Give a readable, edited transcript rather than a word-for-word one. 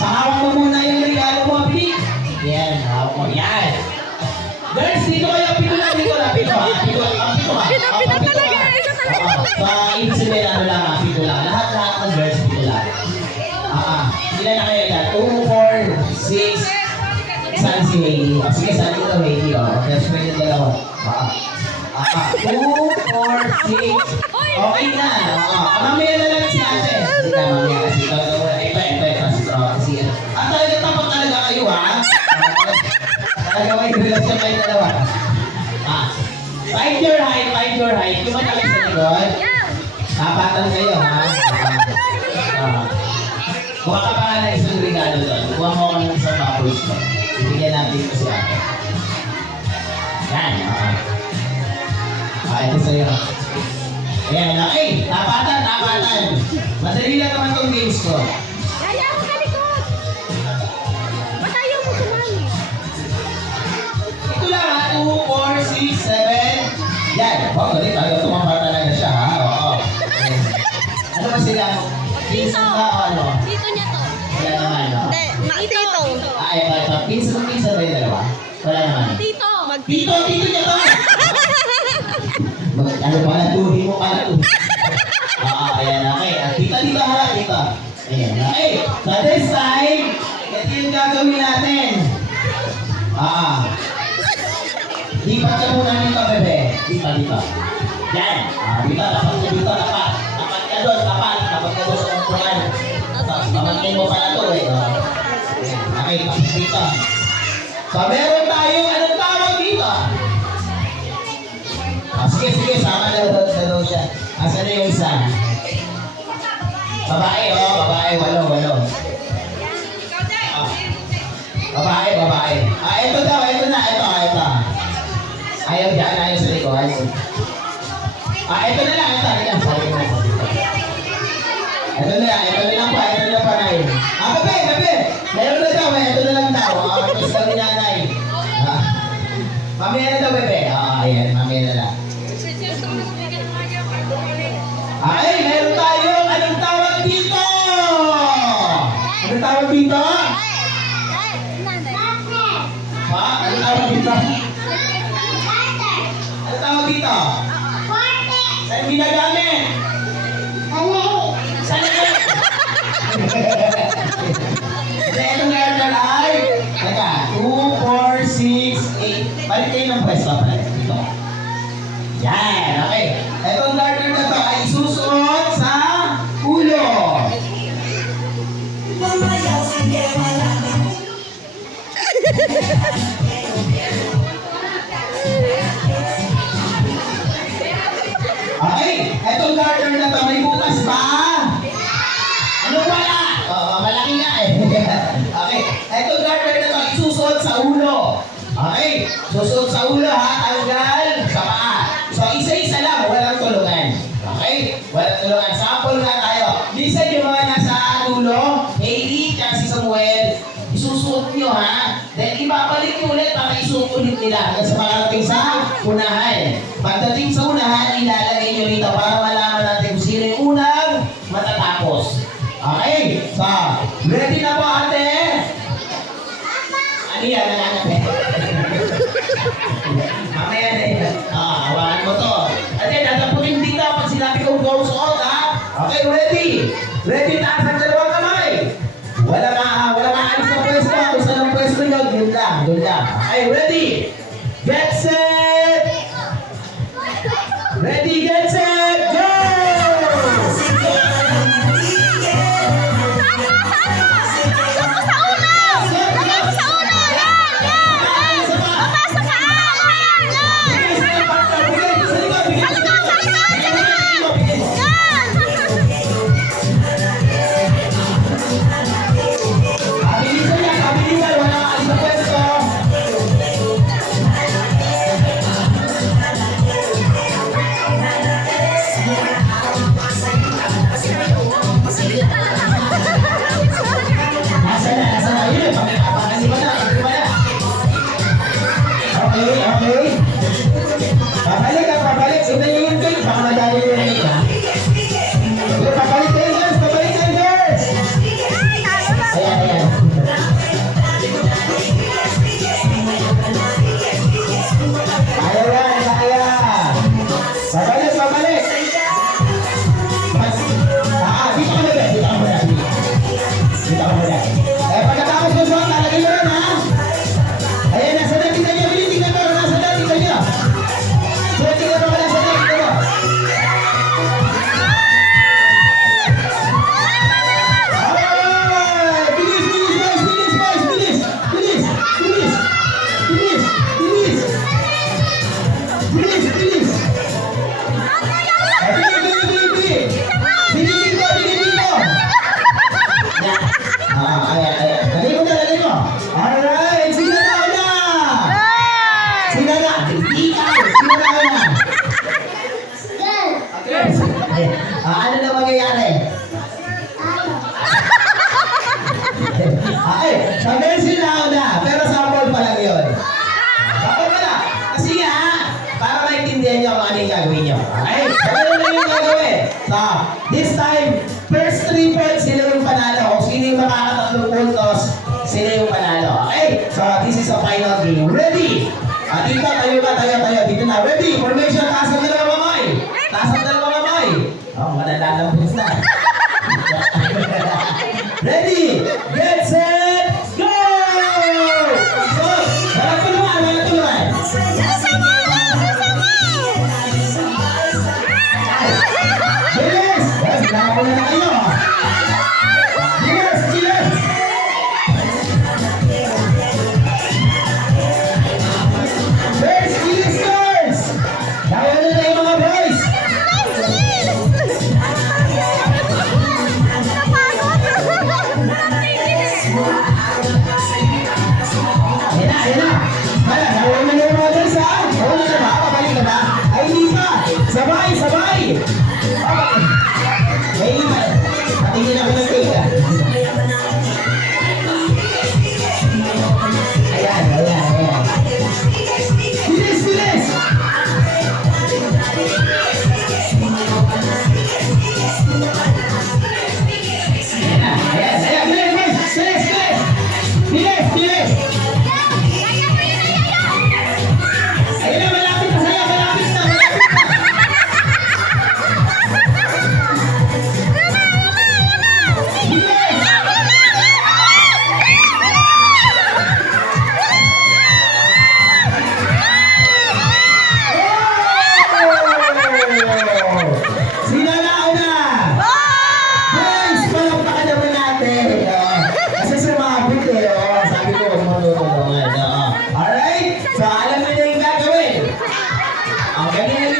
Pahawak mo muna yung regalo mo, Pete. Yan, hawak mo. Yan. Girls, dito kayo. Pito lang, dito lang. Pito ha. Pito ha. Pito talaga. Isa talaga. Ibig sabihin, ano lang ha. Pito lang. Lahat ng girls, pito lang. Ilan na kayo yan? 2, 4, 6. Saan si Hailey? Sige, saan dito Hailey? Best friend yung dalawa. 2, 4, 6. Okay na. Mamaya na lang si ate. Hindi na, mamaya kasi. Ito. Talaga tapat talaga kayo ha? Talaga may relasyon kayo dalawa. Find your height. Yung matalas sa likod. Tapatan kayo ha? Kuha ka pa na isang regalo doon. Kuha mo ka ng isang bubbles doon. Ibigyan natin ito si ate. Yan. Ito sa'yo. Ayan, okay. Tapatan. Madali lang naman itong games ko. Yaya mo sa likod. Ba't ayaw mo sumali? Ito lang ha. 2, 4, 6, 7. Yan. Galing tayo. Tumamba talaga siya ha. Oo. Ano ba sila? Dito. Ano? Dito niya to. Wala naman, no? Hindi, dito. Ito. Pinsan ba yung dalawa? Wala naman. Dito. Dito niya to! Ano pala, tuhi mo pala to. Ayan, okay. Dito ha, dito. Ayan, okay. So this time, ito yung gagawin natin. Lipat ka muna dito, bebe. Dito. Yan. Dito, dapat. Dapat ka doon sa kumpulan. Pamangkin mo pala to eh. Okay, dito. So meron tayong anong tawag dito? Sige, sama na daw siya. Asan na yung isa? Babae, walo. Babae. Ito na. Ayaw sa likod. Ito na lang. Ito na lang pa na yun. Bebe. Meron na daw, ito na lang daw. Tapos kami nanay. Mamaya na daw, bebe. Ayan, mamaya na lang. Meron tayong anong tawag dito? Anong tawag dito? Anong tawag dito? Anong tawag dito? Saan ginagamit? Saan ginagamit? Itong letter ay, 2, 4, 6, 8. Balik kayo ng pwesto. Dito. Yan, okay. Itong garter na to ay susuot sa ulo. Okay, itong garter na to may butas pa. Ano wala? Malaki nga eh. Okay, itong garter na to isusuot sa ulo. Okay, susuot sa ulo ha, tanggal sa paa. So isa-isa lang, walang tulungan. Okay, walang tulungan. Sample nga tayo. Listen yung mga nasa dulo, Hailey, tsaka si Samuel, isusuot nyo ha. Then ibabalik nyo ulit para isuot ulit nila. Hanggang sa makarating sa unahan. Pagdating sa unahan, ilalagay nyo rito para malaman natin kung sino yung unang matatapos. Okay, so, ready na po ate? Ano yan, nananap eh? Mamaya na yan. Hawakan mo to. Ate, dadapunin dito pag sinabi kong goes on ha? Okay, ready? Ready, taas ang dalawang kamay. Wala maalis na pwesto. Kung saan ang pwesto nyo, yun lang. Okay, ready? Get set! Ready, get set, go! Dito ka muna. Eh, pagkatapos mo suot, lalagay mo rin, ha? Ayan, nasa na, tingnan niyo, bilis, tingnan mo, nasa na, tingnan niyo. So, tingnan mo, nasa na, tingnan mo. Ay! Bilis, bilis, guys, bilis, guys, bilis, bilis, bilis, bilis, bilis. Bilis, bilis. Eh, bili. Bili dito, bili dito. Yan. Ayan. Lagay mo na, lagay mo. Alright, sino na una? Sino na? Ikaw, sino na una? Okay. Ano na mangyayari? Okay, sabi sila una, pero sample pa lang yun. Sample pa lang. Kasi nga, para maintindihan nyo kung ano yung gagawin nyo. Okay? Ganun na yung gagawin. So, this time, first 3 points, sila yung panalo. Kung sino yung makakatatlong puntos, sila yung panalo. Okay? So, this is a final game. Ready? At dito, tayo. Dito na. Ready? Formation, taas ang dalawang kamay. Taas ang dalawang kamay. Oh, madadalambos na. Ready? Get set, go! So, walang tulungan. Bilis! Nakapo na kayo. Bilis! First, bilis, girls! Nakuha na yung mga boys. Ayan na. Kaya, nakuha na yung mga boys, ha? Nakuha na ba? Pabalik na ba? Ay, hindi pa. Sabay! Okay. May iman. Patingin ako ng take, ha? Ayan. Bilis! Ayan, bilis! Ayun na, malapit na sa'yo, malapit na. Sino na una? Guys, palakpakan naman natin. Kasi sumabot eh. Sabi ko, huwag mo tutulungan. Alright? So, alam mo na yung gagawin. Ang galing